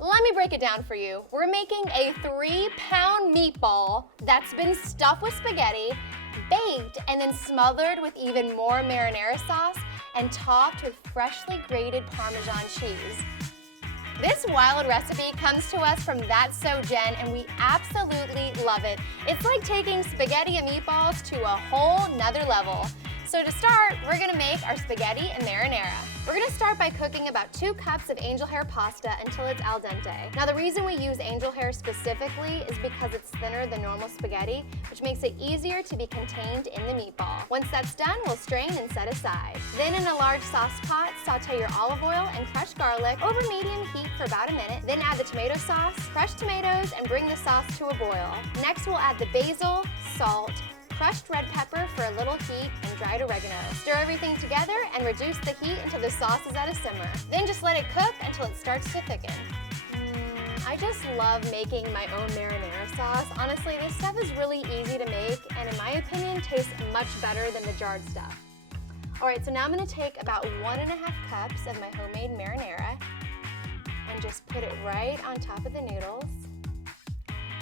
Let me break it down for you. We're making a 3-pound meatball that's been stuffed with spaghetti, baked, and then smothered with even more marinara sauce and topped with freshly grated Parmesan cheese. This wild recipe comes to us from That's So Jen, and we absolutely love it. It's like taking spaghetti and meatballs to a whole nother level. So to start, we're gonna make our spaghetti and marinara. We're gonna start by cooking about 2 cups of angel hair pasta until it's al dente. Now the reason we use angel hair specifically is because it's thinner than normal spaghetti, which makes it easier to be contained in the meatball. Once that's done, we'll strain and set aside. Then in a large sauce pot, saute your olive oil and crushed garlic over medium heat for about a minute. Then add the tomato sauce, crushed tomatoes, and bring the sauce to a boil. Next we'll add the basil, salt, crushed red pepper for a little heat, and dried oregano. Stir everything together and reduce the heat until the sauce is at a simmer. Then just let it cook until it starts to thicken. I just love making my own marinara sauce. Honestly, this stuff is really easy to make and in my opinion tastes much better than the jarred stuff. Alright, so now I'm going to take about 1.5 cups of my homemade marinara and just put it right on top of the noodles.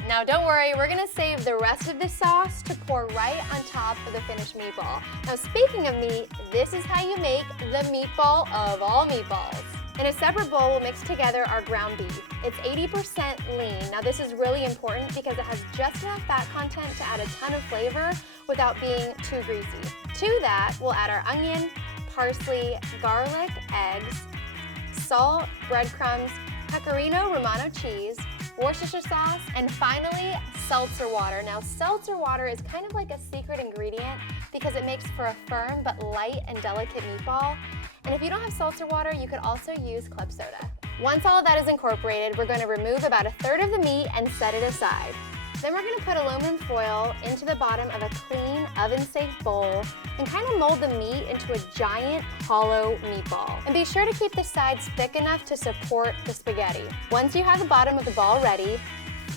Now don't worry, we're gonna save the rest of the sauce to pour right on top of the finished meatball. Now speaking of meat, this is how you make the meatball of all meatballs. In a separate bowl, we'll mix together our ground beef. It's 80% lean. Now this is really important because it has just enough fat content to add a ton of flavor without being too greasy. To that, we'll add our onion, parsley, garlic, eggs, salt, breadcrumbs, PECORINO Romano cheese, Worcestershire sauce, and finally, seltzer water. Now, seltzer water is kind of like a secret ingredient because it makes for a firm but light and delicate meatball. And if you don't have seltzer water, you could also use club soda. Once all of that is incorporated, we're going to remove about 1/3 of the meat and set it aside. Then we're going to put aluminum foil into the bottom of a clean, oven-safe bowl and kind of mold the meat into a giant, hollow meatball. And be sure to keep the sides thick enough to support the spaghetti. Once you have the bottom of the ball ready,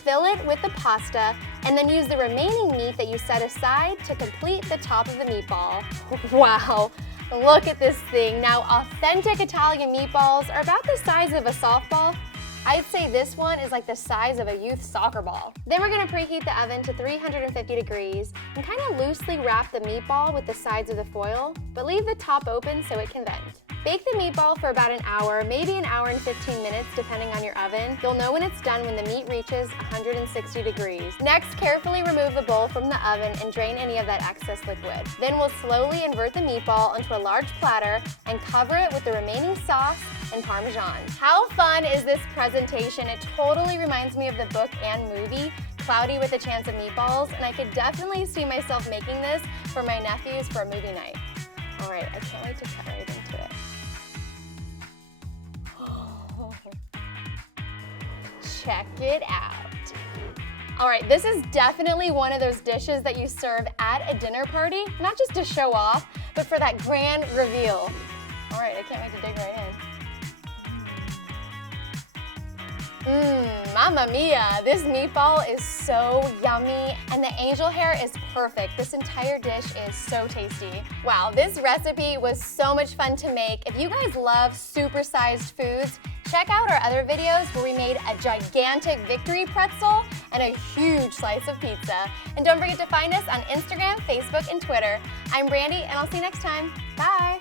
fill it with the pasta and then use the remaining meat that you set aside to complete the top of the meatball. Wow! Look at this thing. Now, authentic Italian meatballs are about the size of a softball. I'd say this one is like the size of a youth soccer ball. Then we're gonna preheat the oven to 350 degrees and kind of loosely wrap the meatball with the sides of the foil, but leave the top open so it can vent. Bake the meatball for about an hour, maybe an hour and 15 minutes depending on your oven. You'll know when it's done when the meat reaches 160 degrees. Next, carefully remove the bowl from the oven and drain any of that excess liquid. Then we'll slowly invert the meatball onto a large platter and cover it with the remaining sauce and Parmesan. How fun is this presentation? It totally reminds me of the book and movie, Cloudy with a Chance of Meatballs, and I could definitely see myself making this for my nephews for a movie night. All right, I can't wait to cut right into it. Check it out. All right, this is definitely one of those dishes that you serve at a dinner party, not just to show off, but for that grand reveal. All right, I can't wait to dig right in. Mamma mia, this meatball is so yummy and the angel hair is perfect. This entire dish is so tasty. Wow, this recipe was so much fun to make. If you guys love super-sized foods, check out our other videos where we made a gigantic victory pretzel and a huge slice of pizza. And don't forget to find us on Instagram, Facebook, and Twitter. I'm Brandy, and I'll see you next time. Bye.